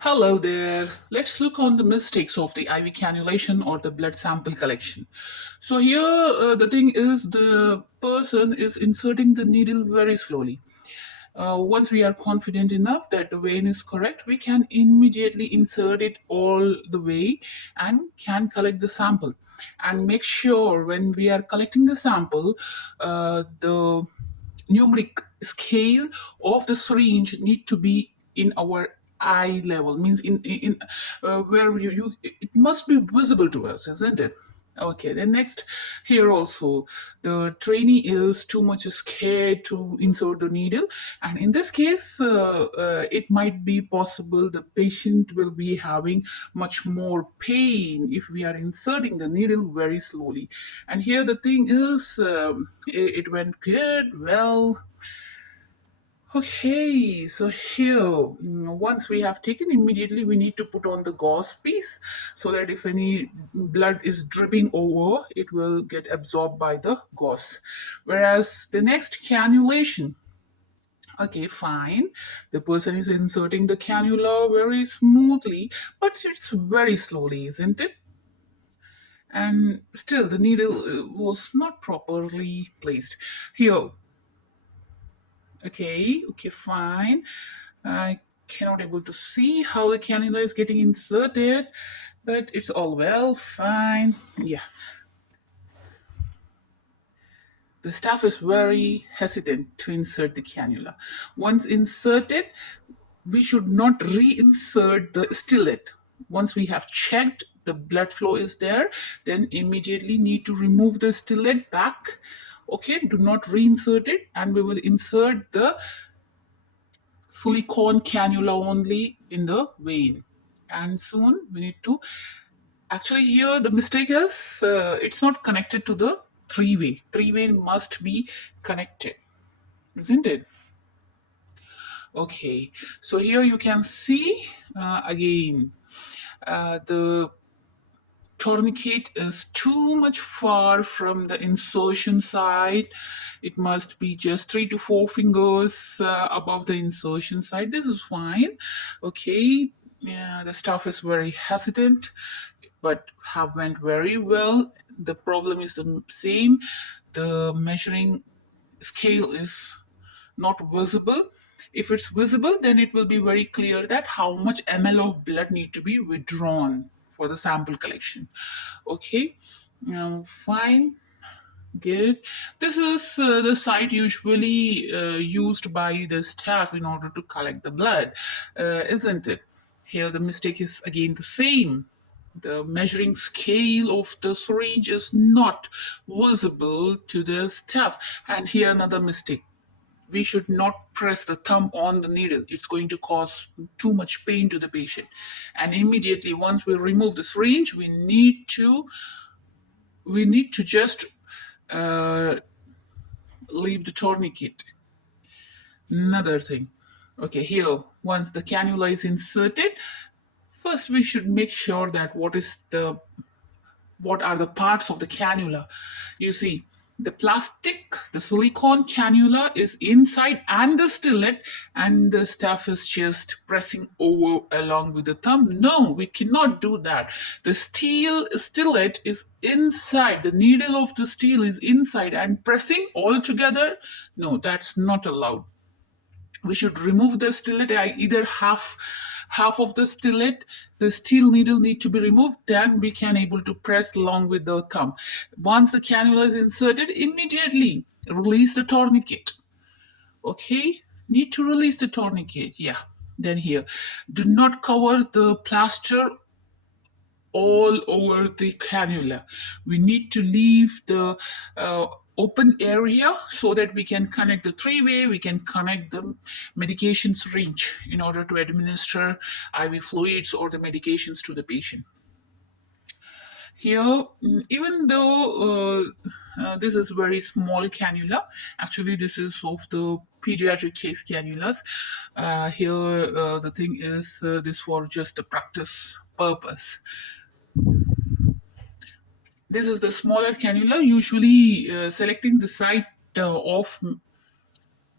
Hello there. Let's look on the mistakes of the IV cannulation or the blood sample collection. So here the thing is the person is inserting the needle very slowly. Once we are confident enough that the vein is correct, we can immediately insert it all the way and can collect the sample. And make sure when we are collecting the sample, the numeric scale of the syringe need to be in our eye level, means in where you it must be visible to us, isn't it? Okay, then next, here also the trainee is too much scared to insert the needle, and in this case it might be possible the patient will be having much more pain if we are inserting the needle very slowly. And here the thing is, it went good, well. Okay, so here, once we have taken, immediately we need to put on the gauze piece so that if any blood is dripping over, it will get absorbed by the gauze. Whereas the next cannulation, okay, fine, the person is inserting the cannula very smoothly, but it's very slowly, isn't it? And still, the needle was not properly placed. Here, okay, fine. I cannot able to see how the cannula is getting inserted, but it's all well, fine. Yeah, the staff is very hesitant to insert the cannula. Once inserted, we should not reinsert the stillet. Once we have checked the blood flow is there, then immediately need to remove the stillet back. Okay, do not reinsert it, and we will insert the silicone cannula only in the vein. And soon we need to, actually here the mistake is it's not connected to the three-way must be connected, isn't it? Okay, so here you can see again the tourniquet is too much far from the insertion side. It must be just 3 to 4 fingers above the insertion side. This is fine. Okay, yeah, the staff is very hesitant, but have went very well. The problem is the same. The measuring scale is not visible. If it's visible, then it will be very clear that how much ml of blood need to be withdrawn for the sample collection. Okay, now fine, good. This is the site usually used by the staff in order to collect the blood, isn't it? Here the mistake is again the same. The measuring scale of the syringe is not visible to the staff. And here another mistake, we should not press the thumb on the needle. It's going to cause too much pain to the patient. And immediately once we remove the syringe, we need to just uh, leave the tourniquet. Another thing. Okay, here once the cannula is inserted, first we should make sure that what are the parts of the cannula. You see, the silicone cannula is inside and the stillet, and the staff is just pressing over along with the thumb. No, we cannot do that. The steel stillet is inside, the needle of the steel is inside, and pressing all together, no, that's not allowed. We should remove the stillet, either half of the stillet, the steel needle need to be removed, then we can able to press along with the thumb. Once the cannula is inserted, immediately release the tourniquet. Okay, need to release the tourniquet. Yeah, then here, do not cover the plaster all over the cannula. We need to leave the open area so that we can connect the three-way, we can connect the medication syringe in order to administer IV fluids or the medications to the patient. Here, even though this is very small cannula, actually this is of the pediatric case cannulas. Here, the thing is this for just the practice purpose. This is the smaller cannula, usually selecting the site of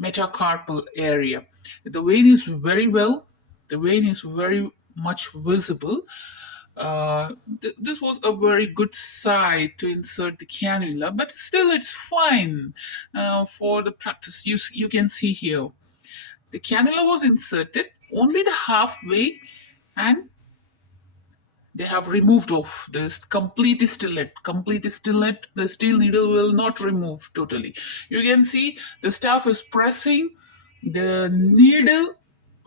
metacarpal area. The vein is very well, the vein is very much visible. This was a very good site to insert the cannula, but still it's fine for the practice. You can see here the cannula was inserted only the halfway, and they have removed off this complete stillet. The steel needle will not remove totally. You can see the staff is pressing the needle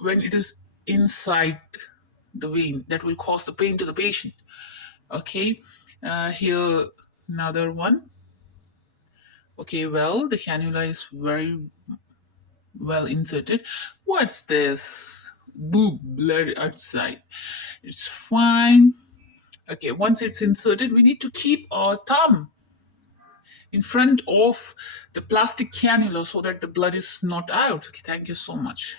when it is inside the vein. That will cause the pain to the patient. Okay, here another one. Okay, well, the cannula is very well inserted. What's this? Boob, blood outside. It's fine. Okay, once it's inserted, we need to keep our thumb in front of the plastic cannula so that the blood is not out. Okay, thank you so much.